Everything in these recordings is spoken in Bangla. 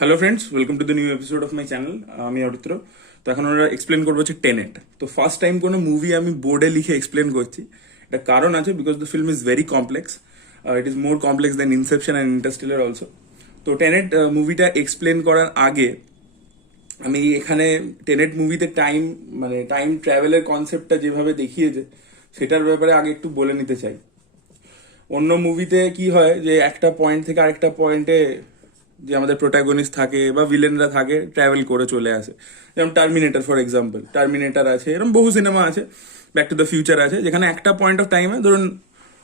Hello friends, welcome to the new episode of my channel. আমি অরিত্র। তো এখন আমরা এক্সপ্লেন করবো হচ্ছে টেনেট। তো ফার্স্ট টাইম কোনো মুভি আমি বোর্ডে লিখে এক্সপ্লেন করছি। এটা কারণ আছে, because the film is very complex. It is more complex than Inception and Interstellar also. তো টেনেট মুভিটা এক্সপ্লেন করার আগে আমি এখানে টেনেট মুভিতে টাইম ট্রাভেলের কনসেপ্টটা যেভাবে দেখিয়েছে সেটার ব্যাপারে আগে একটু বলে নিতে চাই। অন্য মুভিতে কি হয় যে একটা পয়েন্ট থেকে আরেকটা পয়েন্টে যে আমাদের প্রোটাগনিস্ট থাকে বা ভিলেনরা থাকে ট্রাভেল করে চলে আসে। যেমন টার্মিনেটর ফর এক্সাম্পল, টার্মিনেটর আছে, এরকম বহু সিনেমা আছে, ব্যাক টু দ্য ফিউচার আছে, যেখানে একটা পয়েন্ট অফ টাইমে ধরুন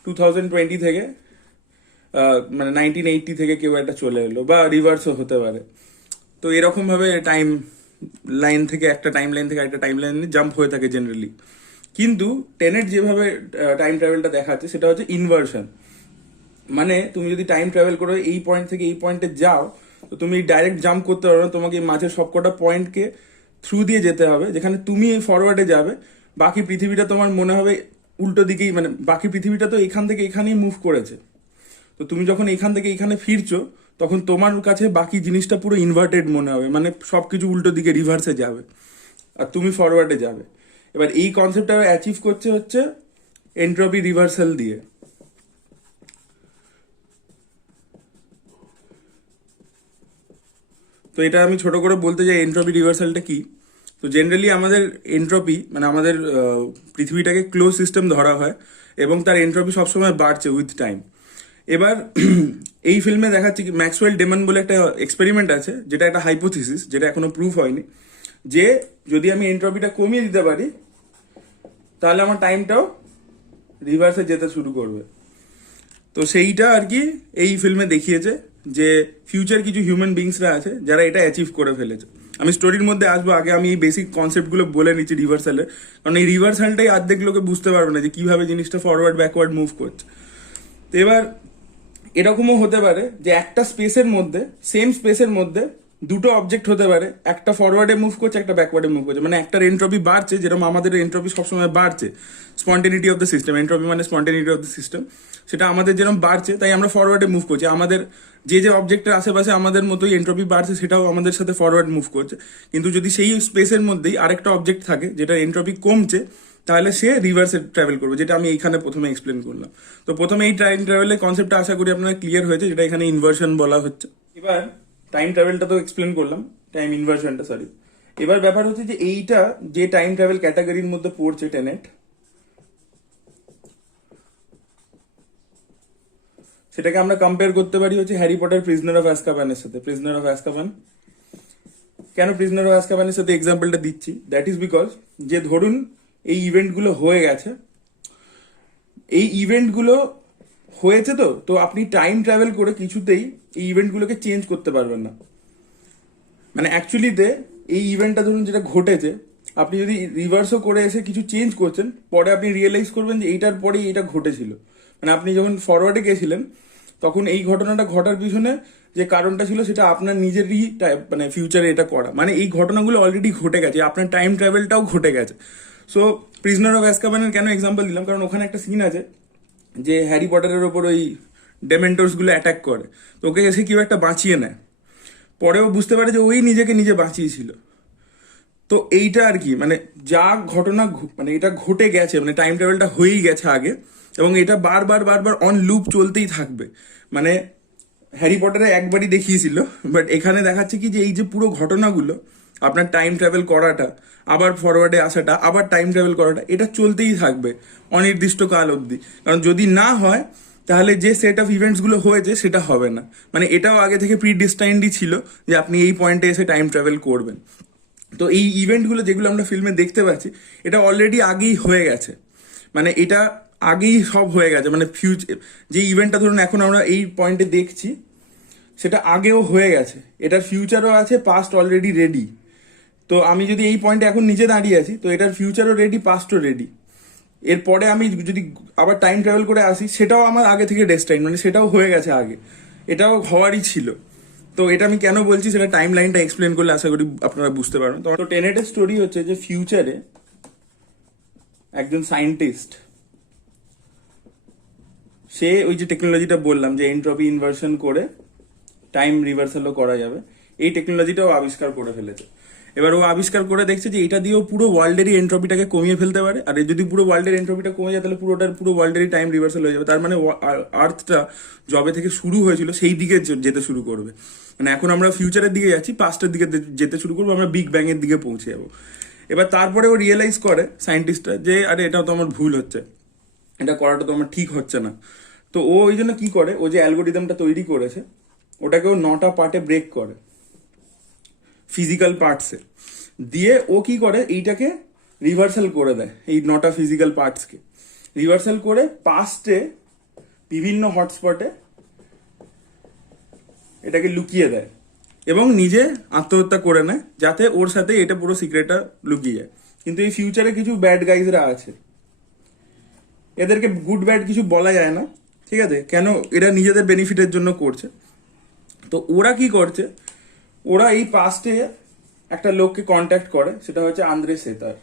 2020 থেকে 1980 থেকে কেউ একটা চলে এলো, বা রিভার্সও হতে পারে। তো এরকম ভাবে টাইম লাইন থেকে একটা টাইম লাইন থেকে একটা টাইম লাইনে জাম্প হয়ে থাকে জেনারেলি। কিন্তু টেনেট যেভাবে টাইম ট্রাভেলটা দেখাচ্ছে সেটা হচ্ছে ইনভার্সন। মানে তুমি যদি টাইম ট্রাভেল করে এই পয়েন্ট থেকে এই পয়েন্টে যাও, তো তুমি ডাইরেক্ট জাম্প করতে পারবে না, তোমাকে এই মাঝের সবকটা পয়েন্টকে থ্রু দিয়ে যেতে হবে, যেখানে তুমি ফরওয়ার্ডে যাবে। বাকি পৃথিবীটা তোমার মনে হবে উল্টো দিকেই, মানে বাকি পৃথিবীটা তো এখান থেকে এখানেই মুভ করেছে। তো তুমি যখন এখান থেকে এখানে ফিরছো, তখন তোমার কাছে বাকি জিনিসটা পুরো ইনভার্টেড মনে হবে, মানে সবকিছু উল্টো দিকে রিভার্সে যাবে আর তুমি ফরওয়ার্ডে যাবে। এবার এই কনসেপ্টটা অ্যাচিভ করছে হচ্ছে এন্ট্রপি রিভার্সাল দিয়ে। তো এটা আমি ছোট করে বলতে চাই এন্ট্রপি রিভার্সালটা কি। তো জেনারেলি আমাদের এন্ট্রপি, মানে আমাদের পৃথিবীটাকে ক্লোজ সিস্টেম ধরা হয়, এবং তার এন্ট্রপি সবসময় বাড়ছে উইথ টাইম। এবার এই ফিল্মে দেখাচ্ছে কি, ম্যাক্সওয়েল ডেমন বলে একটা এক্সপেরিমেন্ট আছে, যেটা একটা হাইপোথিসিস, যেটা এখনো প্রুফ হয়নি, যে যদি আমি এন্ট্রপিটা কমিয়ে দিতে পারি তাহলে আমার টাইমটাও রিভার্সে যেতে শুরু করবে। তো সেইটা আর কি এই ফিল্মে দেখিয়েছে, যে ফিউচার কিছু হিউম্যান বিংসরা আছে যারা এটা অ্যাচিভ করে ফেলেছে। আমি স্টোরির মধ্যে আসবো, আগে আমি এই বেসিক কনসেপ্টগুলো বলে নিচ্ছি রিভার্সালের, কারণ এই রিভার্সালটাই অর্ধেক লোকে বুঝতে পারবে না যে কিভাবে জিনিসটা ফরওয়ার্ড ব্যাকওয়ার্ড মুভ করছে। তো এবার এরকমও হতে পারে যে একটা স্পেসের মধ্যে, সেম স্পেসের মধ্যে দুটো অবজেক্ট হতে পারে, একটা ফরওয়ার্ডে মুভ করছে, একটা ব্যাকওয়ার্ডে মুভ করছে, মানে একটার এন্ট্রপি বাড়ছে, যেরকম আমাদের এন্ট্রপি সবসময় বাড়ছে, স্পন্টেনিটি অফ দ্য সিস্টেম, এন্ট্রপি মানে স্পন্টেনিটি অফ দ্য সিস্টেম, সেটা আমাদের যেরকম বাড়ছে তাই আমরা ফরওয়ার্ডে মুভ করছি। আমাদের যে যে অবজেক্টের আশেপাশে আমাদের মতোই এন্ট্রপি বাড়ছে, সেটাও আমাদের সাথে ফরওয়ার্ড মুভ করছে। কিন্তু যদি সেই স্পেসের মধ্যেই আরেকটা অবজেক্ট থাকে যেটা এন্ট্রপি কমছে, তাহলে সে রিভার্সে ট্রাভেল করবে, যেটা আমি এইখানে প্রথমে এক্সপ্লেন করলাম। তো প্রথমে এই টাইম ট্রাভেলের কনসেপ্টটা আশা করি আপনার ক্লিয়ার হয়েছে, যেটা এখানে ইনভার্সন বলা হচ্ছে। এবার টাইম ট্রাভেলটা তো এক্সপ্লেন করলাম, টাইম ইনভার্সনটা সরি। এবার ব্যাপার হচ্ছে যে এইটা যে টাইম ট্রাভেল ক্যাটাগরির মধ্যে পড়ছে টেনেট, সেটাকে আমরা কম্পেয়ার করতে পারি হচ্ছে হ্যারি পটার প্রিজনার অফ অ্যাজকাবানের সাথে। প্রিজনার অফ অ্যাজকাবান, কেন প্রিজনার অফ অ্যাজকাবানের সাথে এক্সাম্পলটা দিচ্ছি, দ্যাট ইজ বিকজ যে ধরুন এই ইভেন্টগুলো হয়ে গেছে, এই ইভেন্টগুলো হয়েছে, তো তো আপনি টাইম ট্রাভেল করে কিছুতেই এই ইভেন্টগুলোকে চেঞ্জ করতে পারবেন না। মানে অ্যাকচুয়ালিতে এই ইভেন্টটা ধরুন যেটা ঘটেছে, আপনি যদি রিভার্সও করে এসে কিছু চেঞ্জ করছেন, পরে আপনি রিয়েলাইজ করবেন যে এইটার পরেই এটা ঘটেছিল। মানে আপনি যখন ফরওয়ার্ডে গেছিলেন, তখন এই ঘটনাটা ঘটার পিছনে যে কারণটা ছিল সেটা আপনার নিজেরই মানে ফিউচারে এটা করা, মানে এই ঘটনাগুলো অলরেডি ঘটে গেছে, আপনার টাইম ট্রাভেলটাও ঘটে গেছে। সো প্রিজনার অফ অ্যাজকাবানের কেন এক্সাম্পল দিলাম, কারণ ওখানে একটা সিন আছে যে হ্যারি পটারের ওপর ওই ডেমেন্টরস গুলো অ্যাটাক করে, তো ওকে এসে কেউ একটা বাঁচিয়ে নেয়, পরেও বুঝতে পারে যে ওই নিজেকে নিজে বাঁচিয়েছিল। তো এইটা আর কি, মানে যা ঘটনা মানে এটা ঘটে গেছে, মানে টাইম ট্রাভেলটা হয়েই গেছে আগে, এবং এটা বারবার বারবার অন লুপ চলতেই থাকবে। মানে হ্যারি পটারে একবারই দেখিয়েছিল, বাট এখানে দেখাচ্ছে কি যে এই যে পুরো ঘটনাগুলো, আপনার টাইম ট্রাভেল করাটা, আবার ফরওয়ার্ডে আসাটা, আবার টাইম ট্রাভেল করাটা, এটা চলতেই থাকবে অনির্দিষ্ট কাল অবধি। কারণ যদি না হয়, তাহলে যে সেট অফ ইভেন্টস গুলো হয়েছে সেটা হবে না। মানে এটাও আগে থেকে প্রি ডিস্টাইন্ডই ছিল যে আপনি এই পয়েন্টে এসে টাইম ট্রাভেল করবেন। তো এই ইভেন্টগুলো যেগুলো আমরা ফিল্মে দেখতে পাচ্ছি, এটা অলরেডি আগেই হয়ে গেছে। মানে এটা আগেই সব হয়ে গেছে, মানে ফিউচার যে ইভেন্টটা ধরুন এখন আমরা এই পয়েন্টে দেখছি, সেটা আগেও হয়ে গেছে, এটার ফিউচারও আছে, পাস্ট অলরেডি রেডি। তো আমি যদি এই পয়েন্টে এখন নিজে দাঁড়িয়ে আছি, তো এটার ফিউচারও রেডি, পাস্টও রেডি। এরপরে আমি যদি আবার টাইম ট্রাভেল করে আসি, সেটাও আমার আগে থেকে ডেস্টাইন, মানে সেটাও হয়ে গেছে আগে, এটাও হওয়ারই ছিল। তো এটা আমি কেন বলছি সেটা টাইম লাইনটা এক্সপ্লেন করলে আশা করি আপনারা বুঝতে পারবেন। তো টেনেটের স্টোরি হচ্ছে যে ফিউচারে একজন সায়েন্টিস্ট, সে ওই যে টেকনোলজিটা বললাম যে এন্ট্রপি ইনভার্সন করে টাইম রিভার্সালও করা যাবে, এই টেকনোলজিটাও আবিষ্কার করে ফেলেছে। এবার ও আবিষ্কার করে দেখছে যে এটা দিয়েও পুরো ওয়ার্ল্ডেরই এন্ট্রপিটাকে কমিয়ে ফেলতে পারে, আর যদি পুরো ওয়ার্ল্ডের এন্ট্রপিটা কমে যায় তাহলে পুরো ওয়ার্ল্ডেরই টাইম রিভার্সাল হয়ে যাবে। তার মানে আর্থটা জবে থেকে শুরু হয়েছিল সেই দিকে যেতে শুরু করবে। মানে এখন আমরা ফিউচারের দিকে যাচ্ছি, পাস্টের দিকে যেতে শুরু করবো, আমরা বিগ ব্যাং এর দিকে পৌঁছে যাবো। এবার তারপরে ও রিয়েলাইজ করে সায়েন্টিস্টরা যে আরে এটাও তো আমার ভুল হচ্ছে, এটা করাটা তো আমার ঠিক হচ্ছে না। তো ও ওই জন্য কি করে, ও যে অ্যালগোরিদমটা তৈরি করেছে ওটাকে ও 9টা পার্টে ব্রেক করে, ফিজিক্যাল পার্টসে দিয়ে ও কি করে এইটাকে রিভার্সাল করে দেয়, এই 9টা ফিজিক্যাল পার্টসকে রিভার্সাল করে পাস্টে বিভিন্ন হটস্পটে এটাকে লুকিয়ে দেয় এবং নিজে আত্মহত্যা করে নেয়, যাতে ওর সাথে এটা পুরো সিক্রেটটা লুকিয়ে যায়। কিন্তু এই ফিউচারে কিছু ব্যাড গাইজরা আছে, এদেরকে গুড ব্যাড কিছু বলা যায় না, ঠিক আছে, কেন এরা নিজেদের বেনিফিটের জন্য করছে। তো ওরা কি করছে, ওরা এই পাস্টে একটা লোককে কন্ট্যাক্ট করে, সেটা হচ্ছে আন্দ্রে সেতার।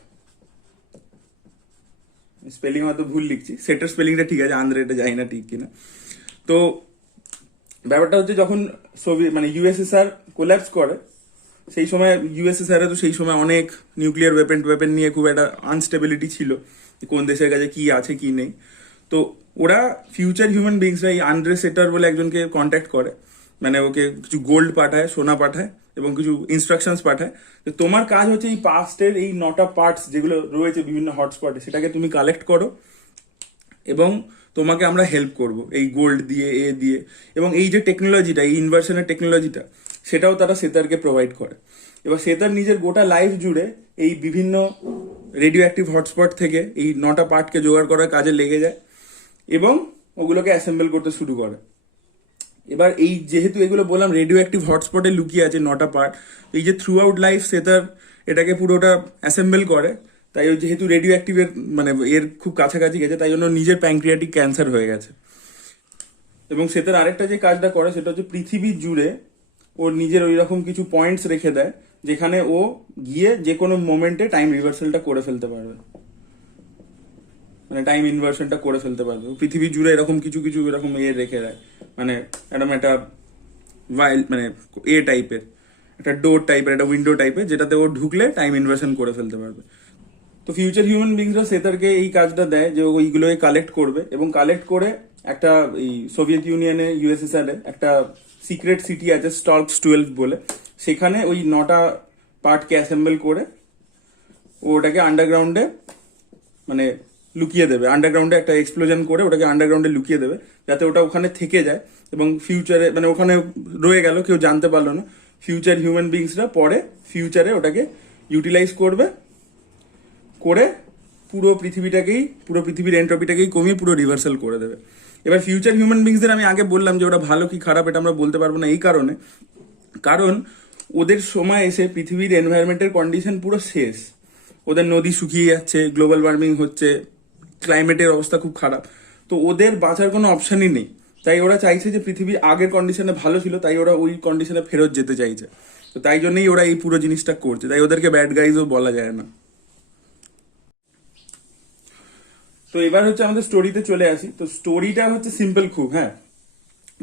স্পেলিং হয়তো ভুল লিখছি, সেটার স্পেলিংটা ঠিক আছে, আন্দ্রে এটা জানি না ঠিক কিনা। তো ব্যাপারটা হচ্ছে যখন সোভিয়েত মানে ইউএসএসআর কোল্যাপস করে, সেই সময় ইউএসএসআর তো সেই সময় অনেক নিউক্লিয়ার ওয়েপন নিয়ে খুব একটা আনস্টেবিলিটি ছিল, কোন দেশের কাছে কি আছে কি নেই। তো ওরা ফিউচার হিউম্যান বিংসরা এই আন্দ্রে সেটার বলে একজনকে কন্ট্যাক্ট করে, মানে ওকে কিছু গোল্ড পাঠায়, সোনা পাঠায় এবং কিছু ইনস্ট্রাকশনস পাঠায়। তো তোমার কাজ হচ্ছে এই পাস্টের এই 9টা পার্টস যেগুলো রয়েছে বিভিন্ন হটস্পটে, সেটাকে তুমি কালেক্ট করো এবং তোমাকে আমরা হেল্প করব এই গোল্ড দিয়ে, এ দিয়ে। এবং এই যে টেকনোলজিটা, এই ইনভার্সনের টেকনোলজিটা, সেটাও তারা সেতারকে প্রোভাইড করে। এবার সেতার নিজের গোটা লাইফ জুড়ে এই বিভিন্ন রেডিও অ্যাক্টিভ হটস্পট থেকে এই 9টা পার্টকে জোগাড় করার কাজে লেগে যায় এবং ওগুলোকে অ্যাসেম্বল করতে শুরু করে। এবার এই যেহেতু এগুলো বললাম রেডিও অ্যাক্টিভ হটস্পটে লুকিয়ে আছে 9টা পার্ট, এই যে থ্রু আউট লাইফ সেতার এটাকে পুরোটা অ্যাসেম্বল করে, তাই ও যেহেতু রেডিও অ্যাক্টিভের মানে এর খুব কাছাকাছি গেছে, তাই জন্য নিজের প্যানক্রিয়াটিক ক্যান্সার হয়ে গেছে। এবং সেটার আরেকটা যে কাজটা করে সেটা হচ্ছে পৃথিবী জুড়ে ওর নিজের ওই রকম কিছু পয়েন্টস রেখে দেয় যেখানে ও গিয়ে যে কোনো মোমেন্টে টাইম রিভার্সালটা করে ফেলতে পারবে, মানে টাইম ইনভার্সনটা করে ফেলতে পারবে। পৃথিবী জুড়ে এরকম কিছু কিছু এরকম রেখে দেয়, মানে এরকম একটা মানে টাইপের একটা ডোর টাইপের, একটা উইন্ডো টাইপের, যেটাতে ও ঢুকলে টাইম ইনভার্সন করে ফেলতে পারবে। তো ফিউচার হিউম্যান বিংসরা সেতারকে এই কাজটা দেয় যে ওইগুলোকে কালেক্ট করবে এবং কালেক্ট করে একটা এই সোভিয়েত ইউনিয়নে, ইউএসএসআর এ একটা সিক্রেট সিটি আছে স্টলকস 12 বলে, সেখানে ওই 9টা পার্টকে অ্যাসেম্বল করে ওটাকে আন্ডারগ্রাউন্ডে মানে লুকিয়ে দেবে, আন্ডারগ্রাউন্ডে একটা এক্সপ্লোজন করে ওটাকে আন্ডারগ্রাউন্ডে লুকিয়ে দেবে, যাতে ওটা ওখানে থেকে যায় এবং ফিউচারে মানে ওখানে রয়ে গেল, কেউ জানতে পারলো না। ফিউচার হিউম্যান বিংসরা পরে ফিউচারে ওটাকে ইউটিলাইজ করবে করে পুরো পৃথিবীর এন্ট্রপিটাকেই কমিয়ে পুরো রিভার্সাল করে দেবে। এবার ফিউচার হিউম্যান বিংসদের আমি আগে বললাম যে ওরা ভালো কি খারাপ এটা আমরা বলতে পারবো না, এই কারণ ওদের সময় এসে পৃথিবীর এনভায়রনমেন্টের কন্ডিশন পুরো শেষ, ওদের নদী শুকিয়ে যাচ্ছে, গ্লোবাল ওয়ার্মিং হচ্ছে, ক্লাইমেটের অবস্থা খুব খারাপ, তো ওদের বাঁচার কোনো অপশনই নেই। তাই ওরা চাইছে যে পৃথিবী আগের কন্ডিশনে ভালো ছিল, তাই ওরা ওই কন্ডিশনে ফেরত যেতে চাইছে। তো তাই জন্যই ওরা এই পুরো জিনিসটা করছে, তাই ওদেরকে ব্যাড গাইজও বলা যায় না। তো এবার হচ্ছে আমাদের স্টোরিতে চলে আসি। তো স্টোরিটা হচ্ছে সিম্পল খুব, হ্যাঁ।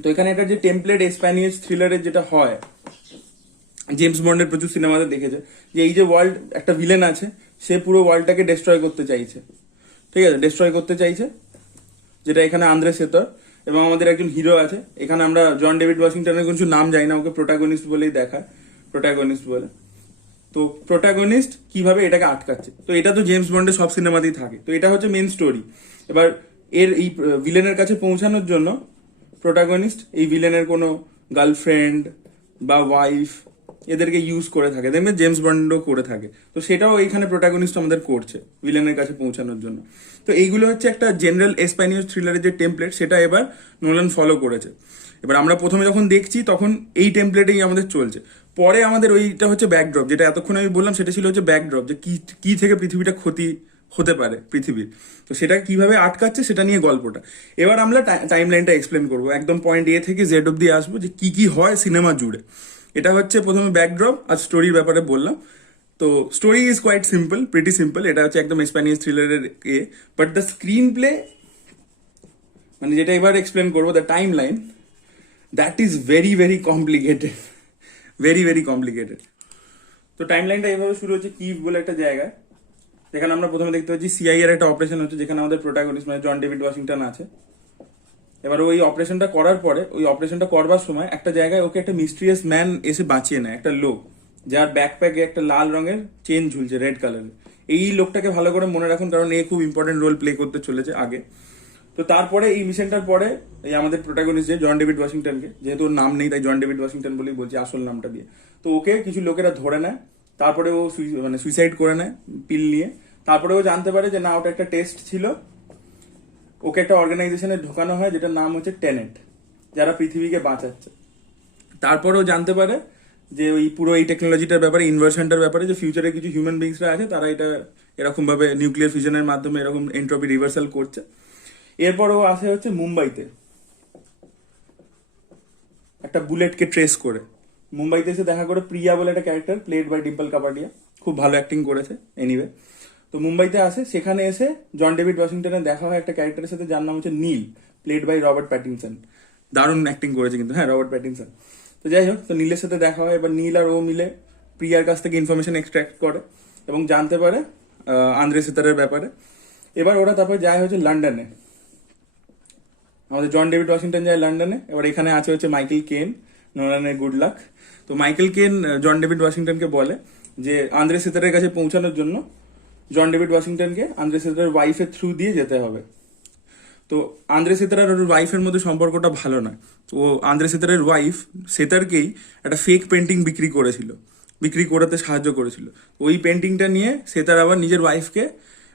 তো এখানে এটা যে টেমপ্লেট স্প্যানিশ থ্রিলারের যেটা হয়, জেমস বন্ডের প্রচুর সিনেমাতে দেখেছে যে এই যে ওয়ার্ল্ড, একটা ভিলেন আছে, সে পুরো ওয়ার্ল্ডটাকে ডেস্ট্রয় করতে চাইছে, ঠিক আছে, ডেস্ট্রয় করতে চাইছে, যেটা এখানে আন্দ্রে সেতর। এবং আমাদের একজন হিরো আছে, এখানে আমরা জন ডেভিড ওয়াশিংটনের কিছু নাম জানি না, ওকে প্রোটাগনিস্ট বলেই দেখায়, প্রোটাগনিস্ট বলে। তো প্রোটাগনিস্ট কিভাবে এটাকে আটকাচ্ছে, তো এটা তো জেমস বন্ডের সব সিনেমাতেই থাকে, তো এটা হচ্ছে মেন স্টোরি। এবার এর এই ভিলেনের কাছে পৌঁছানোর জন্য প্রোটাগনিস্ট এই ভিলেনের কোনো গার্লফ্রেন্ড বা ওয়াইফ এদেরকে ইউজ করে থাকে, দেখবেন জেমস বন্ডও করে থাকে। তো সেটাও এইখানে প্রোটাগনিস্ট আমাদের করছে ভিলেনের কাছে পৌঁছানোর জন্য। তো এইগুলো হচ্ছে একটা জেনারেল স্প্যানিশ থ্রিলারের যে টেমপ্লেট, সেটা এবার নোলান ফলো করেছে। এবার আমরা প্রথমে যখন দেখছি তখন এই টেমপ্লেটেই আমাদের চলছে, পরে আমাদের ওইটা হচ্ছে ব্যাকড্রপ, যেটা এতক্ষণ আমি বললাম সেটা ছিল হচ্ছে ব্যাকড্রপ, যে কি কি থেকে পৃথিবীটা ক্ষতি হতে পারে পৃথিবীর, তো সেটা কিভাবে আটকাচ্ছে সেটা নিয়ে গল্পটা। এবার আমরা টাইম লাইনটা এক্সপ্লেন করবো, একদম পয়েন্ট এ থেকে জেড অব্দি আসবো যে কি কি হয় সিনেমা জুড়ে। এটা হচ্ছে প্রথমে ব্যাকড্রপ আর স্টোরির ব্যাপারে বললাম। তো story is quite simple, pretty simple, এটা হচ্ছে একদম স্প্যানিশ থ্রিলারের বাট দ্য স্ক্রিন প্লে, মানে যেটা এবার এক্সপ্লেন করবো, the timeline, that is very very complicated. Very very complicated. তো টাইম লাইনটা এইভাবে শুরু হচ্ছে কিভ বলে একটা জায়গায়, যেখানে আমরা প্রথমে দেখতে পাচ্ছি সিআই এর একটা অপারেশন হচ্ছে, যেখানে আমাদের প্রোটাগনিস্ট মানে জন ডেভিড ওয়াশিংটন আছে। এবার ওই অপারেশনটা করার পরে, ওই অপারেশনটা করবার সময় একটা জায়গায় ওকে একটা মিস্ট্রিয়াস ম্যান এসে বাঁচিয়ে নেয়, একটা লোক যার ব্যাকপ্যাকে একটা লাল রঙের চেন ঝুলছে, রেড কালারের। এই লোকটাকে ভালো করে মনে রাখুন, কারণ এ খুব ইম্পর্টেন্ট রোল প্লে করতে চলেছে আগে। তো তারপরে এই মিশনটার পরে এই আমাদের প্রোটাগনিস্ট যে জন ডেভিড ওয়াশিংটনকে, যেহেতু ওর নাম নেই তাই জন ডেভিড ওয়াশিংটন বলেই বলছি আসল নামটা দিয়ে, তো ওকে কিছু লোকেরা ধরে নেয়। তারপরে ও মানে সুইসাইড করে নেয় পিল নিয়ে। তারপরে ও জানতে পারে যে না, ওটা একটা টেস্ট ছিল। ওকে একটা অর্গানাইজেশনে ঢোকানো হয় যেটার নাম হচ্ছে টেনেট, যারা পৃথিবীকে বাঁচাচ্ছে। তারপরেও জানতে পারে যে ওই পুরো এই টেকনোলজিটার ব্যাপারে, ইনভার্সনটার ব্যাপারে, যে ফিউচারে কিছু হিউম্যান বিংসরা আছে তারা এটা এরকম ভাবে নিউক্লিয়ার ফিউশনের মাধ্যমে এরকম এন্ট্রপি রিভার্সাল করছে। এরপর ও আসে হচ্ছে মুম্বাইতে, একটা বুলেটকে ট্রেস করে। মুম্বাইতে এসে দেখা করে প্রিয়া বলে একটা character played by Dimple Kapadia, খুব ভালো অ্যাক্টিং করেছে। এনিওয়ে, তো মুম্বাইতে আসে, সেখানে এসে জন ডেভিড ওয়াশিংটনের দেখা হয় একটা ক্যারেক্টারের সাথে যার নাম হচ্ছে নীল, প্লেড বাই রবার্ট প্যাটিনসন। দারুণ অ্যাক্টিং করেছে কিন্তু, হ্যাঁ, রবার্ট প্যাটিনসন। তো যাই হোক, তো নীলের সাথে দেখা হয়। এবার নীল আর ও মিলে প্রিয়ার কাছ থেকে ইনফরমেশন এক্সট্রাক্ট করে এবং জানতে পারে আন্দ্রে সিতারের ব্যাপারে। এবার ওরা তারপর যায় হচ্ছে লন্ডনে, আমাদের জন ডেভিড ওয়াশিংটন যায় লন্ডনে। এবার এখানে আছে হচ্ছে মাইকেল কেন, নোলানের গুড লাক। তো মাইকেল কেন জন ডেভিড ওয়াশিংটনকে বলে যে আন্দ্রে সিতারের কাছে পৌঁছানোর জন্য জন ডেভিড ওয়াশিংটনকে আন্দ্রে সিতারের ওয়াইফের থ্রু দিয়ে যেতে হবে। তো আন্দ্রে সিতার আর ওর ওয়াইফের মধ্যে সম্পর্কটা ভালো না। তো আন্দ্রে সিতারের ওয়াইফ সেতারকেই একটা ফেক পেন্টিং বিক্রি করাতে সাহায্য করেছিল। ওই পেন্টিংটা নিয়ে সেতার আবার নিজের ওয়াইফকে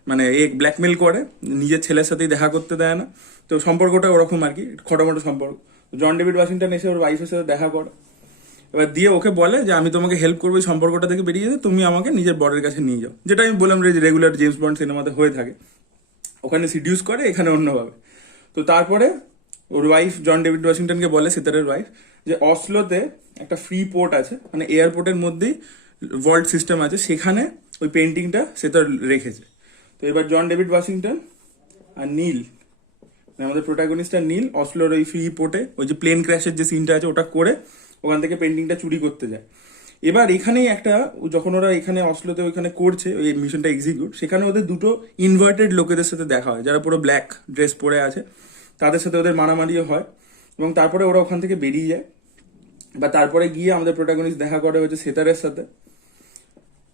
মানে ব্ল্যাকমেল করে, নিজের ছেলের সাথেই দেখা করতে দেয় না। তো সম্পর্কটা ওরকম আর কি, খটোমটো সম্পর্ক। জন ডেভিড ওয়াশিংটন এসে ওর ওয়াইফের সাথে দেখা করে, এবার দিয়ে ওকে বলে যে আমি তোমাকে হেল্প করবো এই সম্পর্কটা থেকে বেরিয়ে যেতে, তুমি আমাকে নিজের বরের কাছে নিয়ে যাও, যেটা আমি বললাম রেগুলার জেমস বন্ড সিনেমাতে হয়ে থাকে। ওখানে সিডিউস করে, এখানে অন্যভাবে। তো তারপরে ওর ওয়াইফ জন ডেভিড ওয়াশিংটনকে বলে, সিতারের ওয়াইফ, যে অসলোতে একটা ফ্রি পোর্ট আছে, মানে এয়ারপোর্টের মধ্যেই ভল্ট সিস্টেম আছে, সেখানে ওই পেন্টিংটা সেতার রেখেছে। তো এবার জন ডেভিড ওয়াশিংটন আর নীল, মানে আমাদের প্রোটাগনিস্ট আর নীল, অসলোর ওই ফ্রি পোর্টে ওই যে প্লেন ক্র্যাশের যে সিনটা আছে ওটা করে ওখান থেকে পেন্টিংটা চুরি করতে যায়। এবার এখানেই একটা, যখন ওরা এখানে অসলোতে ওইখানে করছে ওই মিশনটা এক্সিকিউট, সেখানে ওদের দুটো ইনভার্টেড লোকেদের সাথে দেখা হয়, যারা পুরো ব্ল্যাক ড্রেস পরে আছে। তাদের সাথে ওদের মারামারিও হয় এবং তারপরে ওরা ওখান থেকে বেরিয়ে যায়। বা তারপরে গিয়ে আমাদের প্রোটাগনিস্ট দেখা করে হচ্ছে সেতারের সাথে।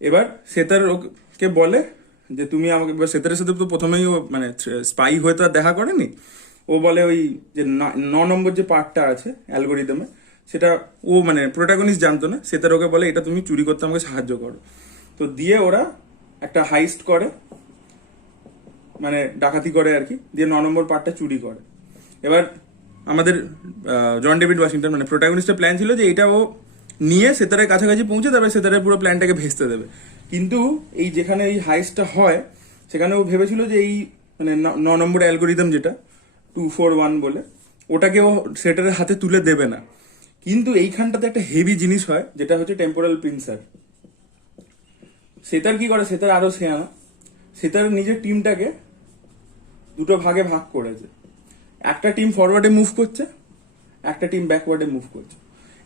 এবার সেতার ওকে বলে যে তুমি আমাকে, সেতারের সাথে তো প্রথমেই ও মানে স্পাই হয়ে তো আর দেখা করেনি। ও বলে ওই যে 9 নম্বর যে পার্টটা আছে অ্যালগোরিদমে, সেটা ও মানে প্রোটাগনিস্ট জানতো না। সেতার ওকে বলে এটা তুমি চুরি করতে আমাকে সাহায্য করো। তো দিয়ে ওরা একটা হাইস্ট করে, মানে ডাকাতি করে আর কি, দিয়ে 9 নম্বর পার্টটা চুরি করে। এবার আমাদের জন ডেভিড ওয়াশিংটন মানে প্রোটাগনিস্টের প্ল্যান ছিল যে এটা ও নিয়ে সেতারের কাছাকাছি পৌঁছে, তারপরে সেতারের পুরো প্ল্যানটাকে ভেস্তে দেবে। কিন্তু এই যেখানে এই হাইস্টটা হয়, সেখানে ও ভেবেছিল যে এই মানে 9 নম্বর অ্যালগোরিদম যেটা 241 বলে, ওটাকে ও সেটারের হাতে তুলে দেবে না। কিন্তু এইখানটাতে একটা হেভি জিনিস হয়, যেটা হচ্ছে টেম্পোরাল পিনসার। সেতার কি করে, সেতার আরো শেয়ানা, সেতার নিজের টিমটাকে দুটো ভাগে ভাগ করেছে। একটা টিম ফরওয়ার্ডে মুভ করছে, একটা টিম ব্যাকওয়ার্ডে মুভ করছে।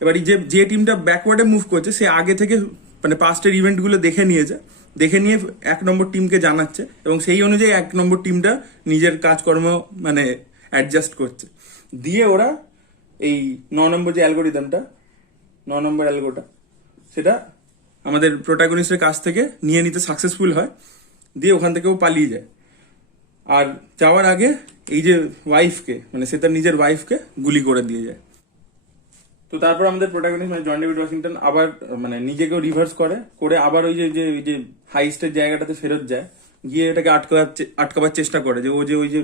এবার যে টিমটা ব্যাকওয়ার্ডে মুভ করছে সে আগে থেকে মানে পাস্টের ইভেন্টগুলো দেখে নিয়েছে, দেখে নিয়ে 1 নম্বর টিমকে জানাচ্ছে এবং সেই অনুযায়ী 1 নম্বর টিমটা নিজের কাজকর্ম মানে অ্যাডজাস্ট করছে। দিয়ে ওরা এই 9 নম্বর যে অ্যালগোরিদমটা, 9 নম্বর অ্যালগোটা, সেটা আমাদের প্রোটাগনিস্টের কাছ থেকে নিয়ে নিতে সাকসেসফুল হয়। দিয়ে ওখান থেকেও পালিয়ে যায়। আর যাওয়ার আগে এই যে ওয়াইফকে মানে সে তার নিজের ওয়াইফকে গুলি করে দিয়ে যায়। তো তারপর আমাদের প্রোটাগনিস্ট মানে জন ডেভিড ওয়াশিংটন আবার মানে নিজেকেও রিভার্স করে আবার ওই যে হাইস্টের জায়গাটাতে ফেরত যায়, গিয়ে এটাকে আটকাবার চেষ্টা করে, যে ওই যে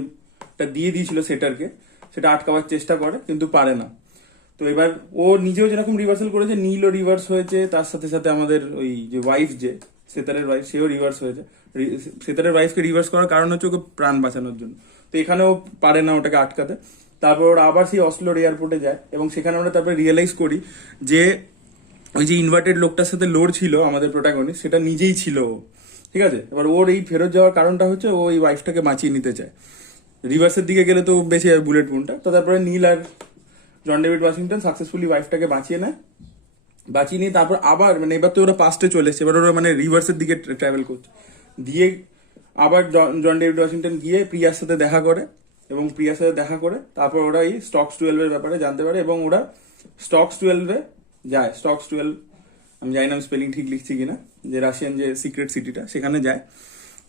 দিয়ে দিয়েছিল সেটারকে, সেটা আটকাবার চেষ্টা করে কিন্তু পারে না। তো এবার ও নিজেও যেরকম রিভার্সাল করেছে, নীলও রিভার্স হয়েছে, তার সাথে সাথে আমাদের ওই যে ওয়াইফ, যে সেতারের ওয়াইফ, সেও রিভার্স হয়েছে। সেতারের ওয়াইফকে রিভার্স করার কারণ হচ্ছে ওকে প্রাণ বাঁচানোর জন্য। তো এখানেও পারে না ওটাকে আটকাতে। তারপর ওরা আবার সেই অসলোর এয়ারপোর্টে যায় এবং সেখানে আমরা তারপরে রিয়েলাইজ করি যে ওই যে ইনভার্টেড লোকটার সাথে লোড ছিল আমাদের প্রোটাগনিস্ট, সেটা নিজেই ছিল ও। ঠিক আছে, এবার ওর এই ফেরত যাওয়ার কারণটা হচ্ছে ও এই ওয়াইফটাকে বাঁচিয়ে নিতে চায়। রিভার্সের দিকে গেলে তো বেঁচে যাবে বুলেট পুনটা। তো তারপরে নীল আর জন ডেভিড ওয়াশিংটন সাকসেসফুলি ওয়াইফটাকে বাঁচিয়ে নেয়। বাঁচিয়ে নিয়ে তারপর আবার মানে এবার তো ওরা পাস্টে চলে এসছে, এবার ওরা মানে রিভার্সের দিকে ট্রাভেল করছে, দিয়ে আবার জন ডেভিড ওয়াশিংটন গিয়ে প্রিয়ার সাথে দেখা করে, এবং প্রিয়ার সাথে দেখা করে তারপর ওরা এই স্টকস 12 এর ব্যাপারে জানতে পারে, এবং ওরা স্টকস 12 এ যায়। স্টকস 12 আমি জানি না স্পেলিং ঠিক লিখছি কিনা, যে রাশিয়ান যে সিক্রেট সিটিটা সেখানে যায়,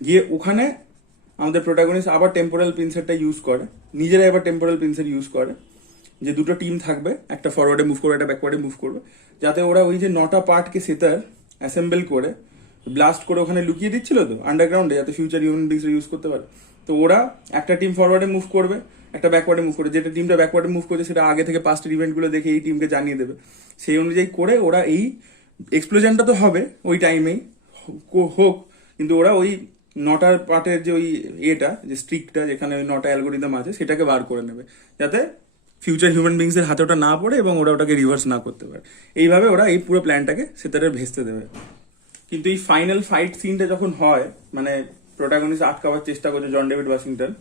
গিয়ে ওখানে আমাদের প্রোটাগনিস্ট আবার টেম্পোরাল পিনসেটটা ইউজ করে, নিজেরা এবার টেম্পোরাল পিনসেট ইউজ করে, যে দুটো টিম থাকবে, একটা ফরওয়ার্ডে মুভ করবে, একটা ব্যাকওয়ার্ডে মুভ করবে, যাতে ওরা ওই যে 9টা পার্টকে সেতার অ্যাসেম্বল করে ব্লাস্ট করে ওখানে লুকিয়ে দিচ্ছিল তো আন্ডারগ্রাউন্ডে, যাতে ফিউচার হিউম্যান বিংস ইউজ করতে পারে। তো ওরা একটা টিম ফরওয়ার্ডে মুভ করবে, একটা ব্যাকওয়ার্ডে মুভ করবে, যেটা টিমটা ব্যাকওয়ার্ডে মুভ করছে সেটা আগে থেকে পাস্টের ইভেন্টগুলো দেখে এই টিমকে জানিয়ে দেবে, সেই অনুযায়ী করে ওরা এই এক্সপ্লোশনটা তো হবে ওই টাইমেই হোক, কিন্তু ওরা ওই 9টার পার্টের যে ওই এটা যে স্ট্রিকটা যেখানে ওই 9টা অ্যালগোরিদম আছে সেটাকে বার করে নেবে, যাতে ফিউচার হিউম্যান বিংস এর হাতে ওটা না পড়ে এবং ওরা ওটাকে রিভার্স না করতে পারে। এইভাবে ওরা এই পুরো প্ল্যানটাকে সেতারে ভেস্তে দেবে। কিন্তু এই ফাইনাল ফাইট সিনটা যখন হয়, মানে প্রোটাগনিস্ট আটকাবার চেষ্টা করছে জন ডেভিড ওয়াশিংটন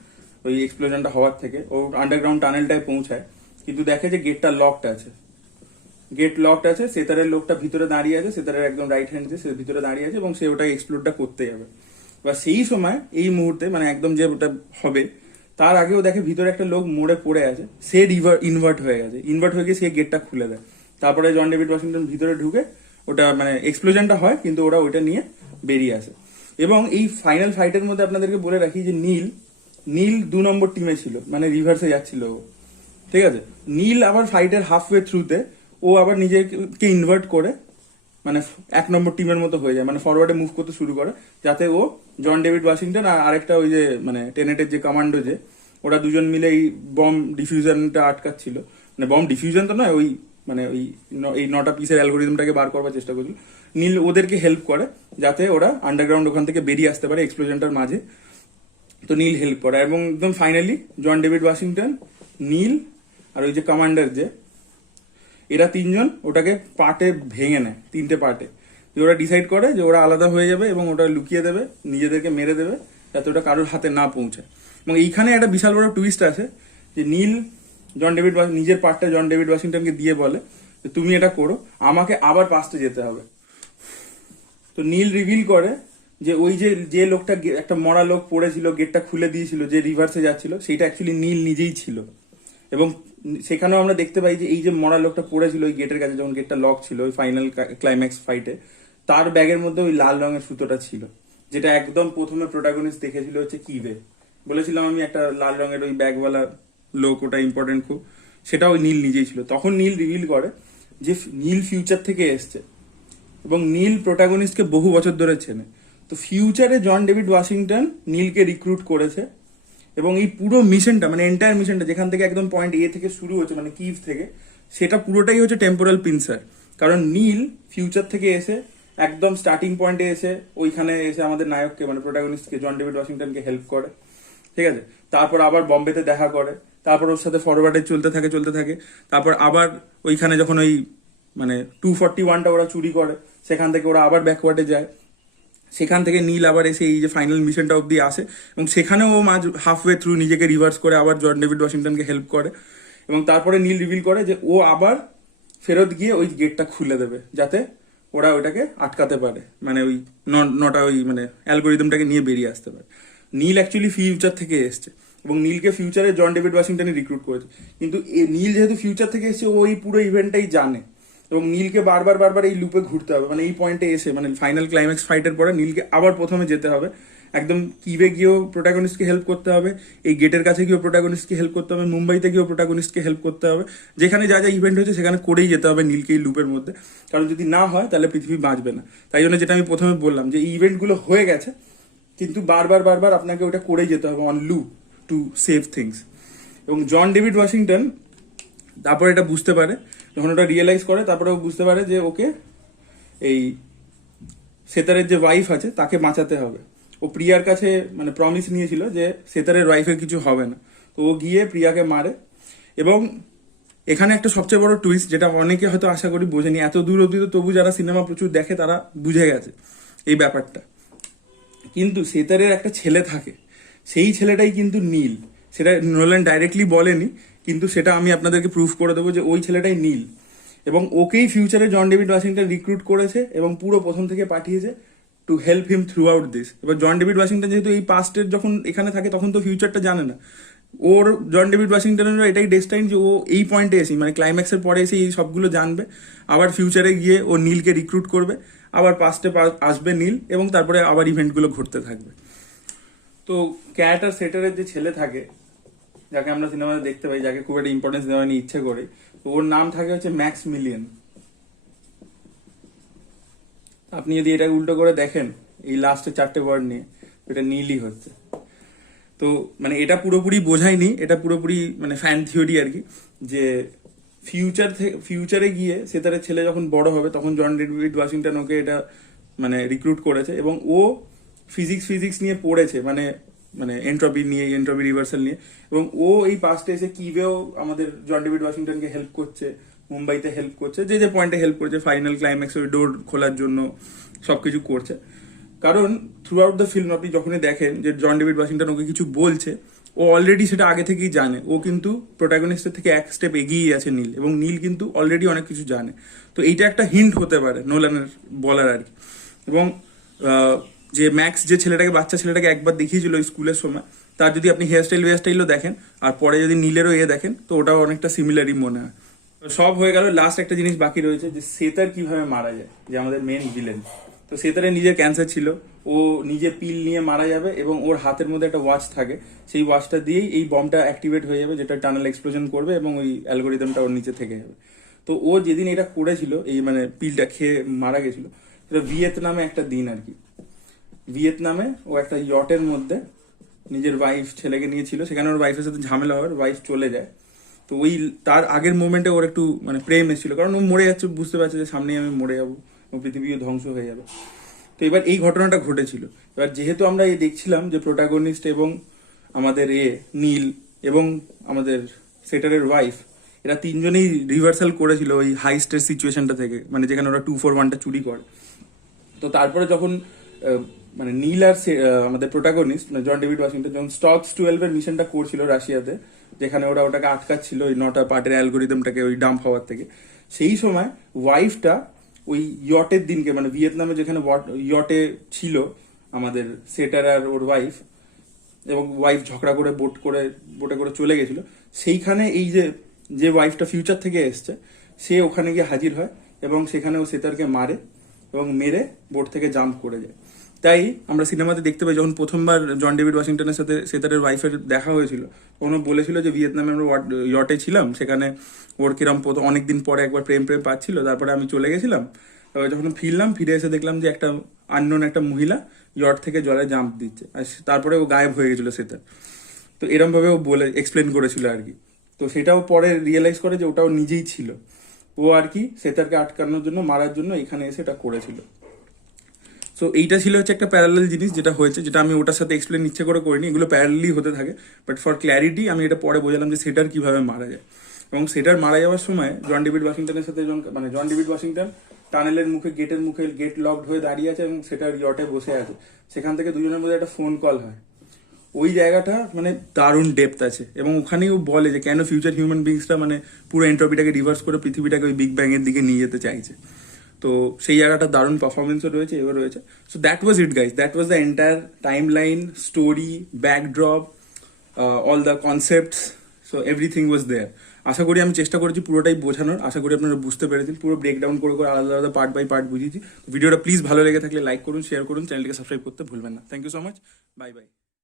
ওই এক্সপ্লোশনটা হওয়ার থেকে, ও আন্ডারগ্রাউন্ড টানেলটায় পৌঁছায়, কিন্তু দেখে যে গেটটা লকড আছে, গেট লকড আছে, সেতারের লোকটা ভিতরে দাঁড়িয়ে আছে, সেতারের একদম রাইট হ্যান্ড যে সে ভিতরে দাঁড়িয়ে আছে, এবং সে ওটা এক্সপ্লোরটা করতে যাবে। বা সেই সময় এই মুহূর্তে মানে একদম যে ওটা হবে তার আগেও দেখে ভিতরে একটা লোক মোড়ে পড়ে আছে, সে ইনভার্ট হয়ে গেছে, ইনভার্ট হয়ে গিয়ে সে গেটটা খুলে দেয়। তারপরে জন ডেভিড ওয়াশিংটন ভিতরে ঢুকে ওটা মানে এক্সপ্লোশনটা হয়, কিন্তু ওরা ওইটা নিয়ে বেরিয়ে আসে। এবং এই ফাইনাল ফাইটের মধ্যে আপনাদেরকে বলে রাখি যে নীল নীল 2 নম্বর টিমে ছিল, মানে রিভার্সে যাচ্ছিল ও, ঠিক আছে। নীল আবার ফাইটের হাফওয়ে থ্রুতে ও আবার নিজেকে ইনভার্ট করে মানে 1 নম্বর টিমের মতো হয়ে যায়, মানে ফরওয়ার্ডে মুভ করতে শুরু করে, যাতে ও জন ডেভিড ওয়াশিংটন আর আরেকটা ওই যে মানে টেনেটের যে কমান্ডো যে ওরা দুজন মিলে এই বম ডিফিউশনটা আটকাচ্ছিল, মানে বম ডিফিউশন তো নয়, ওই মানে ওই এই 9টা পিসের অ্যালগোরিদমটাকে বার করবার চেষ্টা করছিল। নীল ওদেরকে হেল্প করে যাতে ওরা আন্ডারগ্রাউন্ড ওখান থেকে বেরিয়ে আসতে পারে এক্সপ্লোশনটার মাঝে, তো নীল হেল্প করে। এবং একদম ফাইনালি জন ডেভিড ওয়াশিংটন, নীল আর ওই যে কমান্ডার যে, এরা 3জন ওটাকে পার্টে ভেঙে নেয়, 3টে পার্টে, যে ওরা ডিসাইড করে যে ওরা আলাদা হয়ে যাবে এবং ওটা লুকিয়ে দেবে, নিজেদেরকে মেরে দেবে, যাতে ওটা কারোর হাতে না পৌঁছায়। এবং এইখানে একটা বিশাল বড় টুইস্ট আছে, যে নীল নিজের পার্টটা জন ডেভিড ওয়াশিংটনকে দিয়ে বলে যে তুমি এটা করো, আমাকে আবার পাস্টে যেতে হবে। তো নীল রিভিল করে যে ওই যে লোকটা একটা মরা লোক পড়েছিল, গেটটা খুলে দিয়েছিল, যে রিভার্সে যাচ্ছিল, সেটা অ্যাকচুয়ালি নীল নিজেই ছিল। এবং সেখানেও আমরা দেখতে পাই যে এই যে মরা লোকটা পড়েছিল ওই গেটের কাছে, যখন গেটটা লক ছিল ওই ফাইনাল ক্লাইম্যাক্স ফাইটে, তার ব্যাগের মধ্যে ওই লাল রঙের সুতোটা ছিল, যেটা একদম প্রথমে প্রোটাগনিস্ট দেখেছিল হচ্ছে কিভে। বলেছিলাম আমি একটা লাল রঙের ওই ব্যাগওয়ালা লোক, ওটা ইম্পর্টেন্ট খুব, সেটা ওই নীল নিজেই ছিল। তখন নীল রিভিল করে যে নীল ফিউচার থেকে এসছে, এবং নীল প্রোটাগনিস্টকে বহু বছর ধরে চেনে। তো ফিউচারে জন ডেভিড ওয়াশিংটন নীলকে রিক্রুট করেছে, এবং এই পুরো মিশনটা মানে এন্টায়ার মিশনটা যেখান থেকে একদম পয়েন্ট এ থেকে শুরু হচ্ছে মানে কিভ থেকে, সেটা পুরোটাই হচ্ছে টেম্পোরাল পিনসার। কারণ নীল ফিউচার থেকে এসে একদম স্টার্টিং পয়েন্টে এসে ওইখানে এসে আমাদের নায়ককে মানে প্রোটাগনিস্টকে জন ডেভিড ওয়াশিংটনকে হেল্প করে, ঠিক আছে। তারপর আবার বম্বেতে দেখা করে, তারপর ওর সাথে ফরওয়ার্ডে চলতে থাকে, তারপর আবার ওইখানে যখন ওই মানে 241টা ওরা চুরি করে, সেখান থেকে ওরা আবার ব্যাকওয়ার্ডে যায়, সেখান থেকে নীল আবার এসে এই যে ফাইনাল মিশনটা অব্দি আসে, এবং সেখানেও ও হাফওয়ে থ্রু নিজেকে রিভার্স করে আবার জন ডেভিড ওয়াশিংটনকে হেল্প করে। এবং তারপরে নীল রিভিল করে যে ও আবার ফেরত গিয়ে ওই গেটটা খুলে দেবে, যাতে ওরা ওইটাকে আটকাতে পারে, মানে ওই নটা ওই মানে অ্যালগোরিদমটাকে নিয়ে বেরিয়ে আসতে পারে। নীল অ্যাকচুয়ালি ফিউচার থেকে এসছে, এবং নীলকে ফিউচারে জন ডেভিড ওয়াশিংটনই রিক্রুট করেছে, কিন্তু নীল যেহেতু ফিউচার থেকে এসছে ও এই পুরো ইভেন্টটাই জানে, এবং নীলকে বারবার এই লুপে ঘুরতে হবে, মানে এই পয়েন্টে এসে মানে ফাইনাল ক্লাইম্যাক্স ফাইটের পরে নীলকে আবার প্রথমে যেতে হবে, একদম কিভে গিয়েও প্রোটাগনিস্টকে হেল্প করতে হবে, এই গেটের কাছে গিয়েও প্রোটাগনিস্টকে হেল্প করতে হবে, মুম্বাইতে গিয়েও প্রোটাগনিস্টকে হেল্প করতে হবে, যেখানে যা যা ইভেন্ট হচ্ছে সেখানে করেই যেতে হবে নীলকে এই লুপের মধ্যে, কারণ যদি না হয় তাহলে পৃথিবী বাঁচবে না। তাই জন্য যেটা আমি প্রথমে বললাম যে এই ইভেন্টগুলো হয়ে গেছে, কিন্তু বারবার আপনাকে ওটা করেই যেতে হবে on loop to save things. এবং জন ডেভিড ওয়াশিংটন তারপর এটা বুঝতে পারে, যখন ওটা রিয়েলাইজ করে, তারপরে ও বুঝতে পারে যে ওকে এই সেতারের যে ওয়াইফ আছে তাকে বাঁচাতে হবে। ও প্রিয়ার কাছে মানে প্রমিস নিয়েছিল যে সেতারের ওয়াইফের কিছু হবে না, তো ও গিয়ে প্রিয়াকে মারে। এবং এখানে একটা সবচেয়ে বড় টুইস্ট, যেটা অনেকে হয়তো আশা করি বোঝেনি, এত দূর অব্দি তো তবু যারা সিনেমা প্রচুর দেখে তারা বুঝে গেছে এই ব্যাপারটা, কিন্তু সেতারের একটা ছেলে থাকে, সেই ছেলেটাই কিন্তু নীল। সেটা নোলান ডাইরেক্টলি বলেনি, কিন্তু সেটা আমি আপনাদেরকে প্রুফ করে দেবো যে ওই ছেলেটাই নীল। এবং ওকেই ফিউচারে জন ডেভিড ওয়াশিংটন রিক্রুট করেছে এবং পুরো প্রথম থেকে পাঠিয়েছে to help him through out this. এবার জন ডেভিড ওয়াশিংটন যেহেতু এই পাস্টের যখন এখানে থাকে তখন তো ফিউচারটা জানে না, ওর জন ডেভিড ওয়াশিংটনেরও এটাই ডেস্টাইন যে ও এই পয়েন্টে এসে মানে ক্লাইম্যাক্সের পরে এসে এই সবগুলো জানবে, আবার ফিউচারে গিয়ে ও নীলকে রিক্রুট করবে, আবার পাস্টে আসবে নীল এবং তারপরে আবার ইভেন্টগুলো ঘটতে থাকবে। তো ক্যাট আর সেটারের যে ছেলে থাকে, যাকে আমরা সিনেমাতে দেখতে পাই, যাকে খুব একটা ইম্পর্টেন্স দেওয়া নিয়ে ইচ্ছে করে, তো ওর নাম থাকে হচ্ছে ম্যাক্স মিলিয়ন। আপনি যদি এটা উল্টো করে দেখেন এই লাস্টে 4টে ওয়ার্ড নিয়ে, এটা নীলই হচ্ছে। তো মানে এটা পুরোপুরি বোঝায়নি, এটা পুরোপুরি মানে ফ্যান থিওরি আর কি, যে ফিউচারে গিয়ে সেতারের ছেলে যখন বড় হবে তখন জন ডেভিড ওয়াশিংটন ওকে এটা মানে রিক্রুট করেছে এবং ও ফিজিক্স নিয়ে পড়েছে, মানে মানে এন্ট্রপি রিভার্সাল নিয়ে, এবং ও এই পাস্টে এসে কিভাবেও আমাদের জন ডেভিড ওয়াশিংটনকে হেল্প করছে, মুম্বাইতে হেল্প করছে, যে পয়েন্টে হেল্প করছে, ফাইনাল ক্লাইম্যাক্স ওই ডোর খোলার জন্য সবকিছু করছে। কারণ থ্রু আউট দ্য ফিল্ম আপনি যখনই দেখেন যে জন ডেভিড ওয়াশিংটন ওকে কিছু বলছে, ও অলরেডি সেটা আগে থেকেই জানে। ও কিন্তু প্রোটাগনিস্টের থেকে এক স্টেপ এগিয়ে আছে নীল, এবং নীল কিন্তু অলরেডি অনেক কিছু জানে। তো এইটা একটা হিন্ট হতে পারে নোলানের বলার আর কি। এবং যে ম্যাক্স যে ছেলেটাকে, বাচ্চা ছেলেটাকে একবার দেখিয়েছিল স্কুলের সময়, তার যদি আপনি হেয়ারস্টাইলও দেখেন আর পরে যদি নীলেরও দেখেন, তো ওটাও অনেকটা সিমিলারই মনে হয়। সব হয়ে গেল, লাস্ট একটা জিনিস বাকি রয়েছে, যে সেতার কিভাবে মারা যায়, যে আমাদের মেন ভিলেন। তো সেতারের নিজের ক্যান্সার ছিল, ও নিজে পিল নিয়ে মারা যাবে এবং ওর হাতের মধ্যে একটা ওয়াচ থাকে, সেই ওয়াচটা দিয়েই এই বমটা অ্যাক্টিভেট হয়ে যাবে, যেটা টানেল এক্সপ্লোশন করবে এবং ওই অ্যালগোরিদমটা ওর নিচে থেকে যাবে। তো ও যেদিন এটা করেছিল, এই মানে পিলটা খেয়ে মারা গেছিল, সেটা ভিয়েতনামে একটা দিন আর কি। ভিয়েতনামে ও একটা ইয়টের মধ্যে নিজের ওয়াইফ ছেলেকে নিয়েছিল, সেখানে ওর ওয়াইফের সাথে ঝামেলা হয়, ওয়াইফ চলে যায়। তো ওই তার আগের মোমেন্টে ওর একটু মানে প্রেম এসেছিল, কারণ ও মরে যাচ্ছে, বুঝতে পারছে যে সামনেই আমি মরে যাবো, ও পৃথিবীও ধ্বংস হয়ে যাবে। তো এবার এই ঘটনাটা ঘটেছিল। এবার যেহেতু আমরা এই দেখছিলাম যে প্রোটাগনিস্ট এবং আমাদের নীল এবং আমাদের সেটারের ওয়াইফ, এরা তিনজনেই রিভার্সাল করেছিল ওই হাইস্টের সিচুয়েশনটা থেকে, মানে যেখানে ওরা 241টা চুরি করে। তো তারপরে যখন মানে নীল আর আমাদের প্রোটাগনিস্ট মানে জন ডেভিড ওয়াশিংটন যখন স্টক্স 12 এর মিশনটা করছিল রাশিয়াতে, যেখানে ওরা ওটাকে আটকাচ্ছিল ওই 9টা পার্টের অ্যালগোরিদমটাকে ওই ডাম্প হওয়ার থেকে, সেই সময় ওয়াইফটা ওই ইয়টের দিনকে, মানে ভিয়েতনামে যেখানে ইয়টে ছিল আমাদের সেটার আর ওর ওয়াইফ, এবং ওয়াইফ ঝগড়া করে বোটে করে চলে গেছিল, সেইখানে এই যে ওয়াইফটা ফিউচার থেকে এসছে, সে ওখানে গিয়ে হাজির হয় এবং সেখানে ও সেতারকে মারে এবং মেরে বোট থেকে জাম্প করে যায়। তাই আমরা সিনেমাতে দেখতে পাই যখন প্রথমবার জন ডেভিড ওয়াশিংটনের সাথে সেতারের ওয়াইফের দেখা হয়েছিল, তখন ও বলেছিল যে ভিয়েতনামে আমরা ইয়টে ছিলাম, সেখানে ওর কিরম অনেকদিন পরে একবার প্রেম পাচ্ছিল, তারপরে আমি চলে গেছিলাম, তারপরে যখন ফিরে এসে দেখলাম যে একটা আননোন একটা মহিলা ইয়ট থেকে জলে জাম্প দিচ্ছে, আর তারপরে ও গায়েব হয়ে গেছিল সেতার। তো এরম ভাবে ও বলে এক্সপ্লেন করেছিল আর কি। তো সেটাও পরে রিয়েলাইজ করে যে ওটাও নিজেই ছিল, ও আর কি সেতারকে আটকানোর জন্য, মারার জন্য এখানে এসে এটা করেছিল। সো এইটা ছিল হচ্ছে একটা প্যারালাল জিনিস যেটা হয়েছে, যেটা আমি ওটার সাথে এক্সপ্লেন ইচ্ছে করে করিনি, এগুলো প্যারালালি হতে থাকে। বাট ফর ক্ল্যারিটি আমি এটা পরে বোঝালাম যে সেটার কিভাবে মারা যায়। এবং সেটার মারা যাওয়ার সময় জন ডেভিড ওয়াশিংটনের সাথে মানে জন ডেভিড ওয়াশিংটন টানেলের মুখে, গেট লকড হয়ে দাঁড়িয়ে আছে এবং সেটার ইয়টে বসে আছে, সেখান থেকে দুজনের মধ্যে একটা ফোন কল হয়। ওই জায়গাটা মানে দারুণ ডেপথ আছে, এবং ওখানেই ও বলে যে কেন ফিউচার হিউম্যান বিংসটা মানে পুরো এন্ট্রপিটাকে রিভার্স করে পৃথিবীটাকে ওই বিগ ব্যাং এর দিকে নিয়ে যেতে চাইছে। তো সেই জায়গাটা দারুণ পারফরমেন্সও রয়েছে, এও রয়েছে। So that was it guys, that was the entire timeline, story, backdrop, all the concepts, so everything was there. আশা করি আমি চেষ্টা করেছি পুরোটাই বোঝানোর, আশা করি আপনারা বুঝতে পেরেছেন, পুরো ব্রেকডাউন করে আলাদা আলাদা পার্ট বাই পার্ট বুঝিয়েছি। ভিডিওটা প্লিজ ভালো লেগে থাকলে লাইক করুন, শেয়ার করুন, চ্যানেলটিকে সাবস্ক্রাইব করতে ভুলবেন না। Thank you so much, bye by.